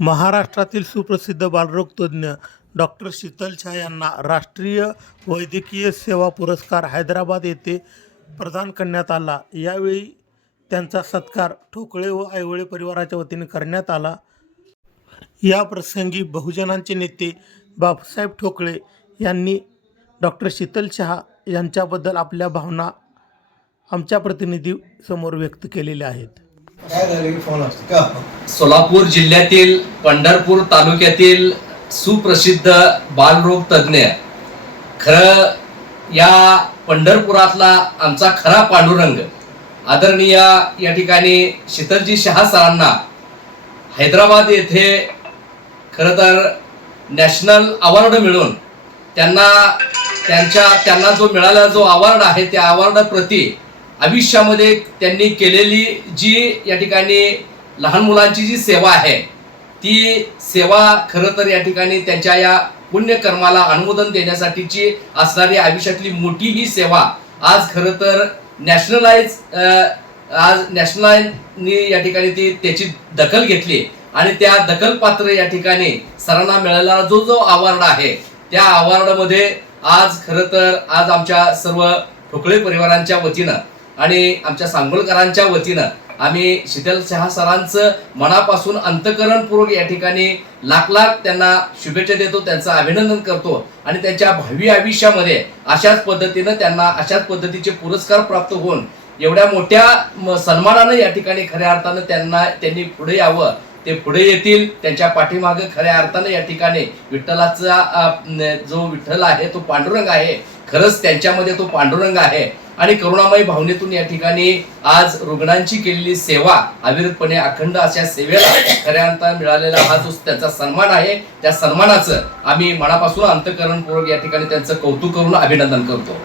महाराष्ट्रातील सुप्रसिद्ध बालरोग तज्ज्ञ डॉक्टर शीतल छा यांना राष्ट्रीय वैद्यकीय सेवा पुरस्कार हैदराबाद येथे प्रदान करण्यात आला. यावेळी त्यांचा सत्कार ठोकळे व आयवळे परिवाराच्या वतीने करण्यात आला. या प्रसंगी बहुजनांचे नेते बाबासाहेब ठोकळे यांनी डॉक्टर शीतल शहा यांच्याबद्दल आपल्या भावना आमच्या प्रतिनिधीसमोर व्यक्त केलेल्या आहेत. काय झालं? की फोन असतो. का? सोलापूर जिल्ह्यातील पंढरपूर तालुक्यातील सुप्रसिद्ध बालरोग तज्ज्ञ. खरं या पंढरपुरातला आमचा खरा पांडुरंग आदरणीय या ठिकाणी शीतलजी शहा सरांना हैदराबाद येथे खरं तर नॅशनल अवॉर्ड मिळून त्यांना त्यांच्या त्यांना जो मिळाला जो अवॉर्ड आहे त्या अवॉर्डप्रती आयुष्यामध्ये त्यांनी केलेली जी या ठिकाणी लहान मुलांची जी सेवा आहे ती सेवा खरं तर या ठिकाणी त्यांच्या या पुण्यकर्माला अनुमोदन देण्यासाठीची असणारी आयुष्यातली मोठी ही सेवा आज खरं तर नॅशनलाइज आज नॅशनलाइजनी या ठिकाणी ती त्याची दखल घेतली आणि त्या दखलपात्र या ठिकाणी सरांना मिळालेला जो जो अवॉर्ड आहे त्या अवॉर्डमध्ये आज खरं तर आज आमच्या सर्व ठोकळे परिवारांच्या वतीनं आणि आमच्या सांगोळकरांच्या वतीनं आम्ही शीतल शहा सरांचं मनापासून अंतकरणपूर्वक या ठिकाणी लाख लाख त्यांना शुभेच्छा देतो त्यांचं अभिनंदन करतो आणि त्यांच्या भावी आयुष्यामध्ये अशाच पद्धतीनं त्यांना अशाच पद्धतीचे पुरस्कार प्राप्त होऊन एवढ्या मोठ्या सन्मानानं या ठिकाणी खऱ्या अर्थानं त्यांना त्यांनी पुढे यावं ते पुढे येतील त्यांच्या पाठीमागे खऱ्या अर्थानं या ठिकाणी विठ्ठलाचा जो विठ्ठल आहे तो पांडुरंग आहे. खरंच त्यांच्यामध्ये तो पांडुरंग आहे. आणि करुणामयी भावनेतून या ठिकाणी आज रुग्णांची केलेली सेवा अविरतपणे अखंड अशा सेवेला खऱ्या अर्थानं मिळालेला हा जो त्यांचा सन्मान आहे त्या सन्मानाचं आम्ही मनापासून अंतकरणपूर्वक या ठिकाणी त्यांचं कौतुक करून अभिनंदन करतो.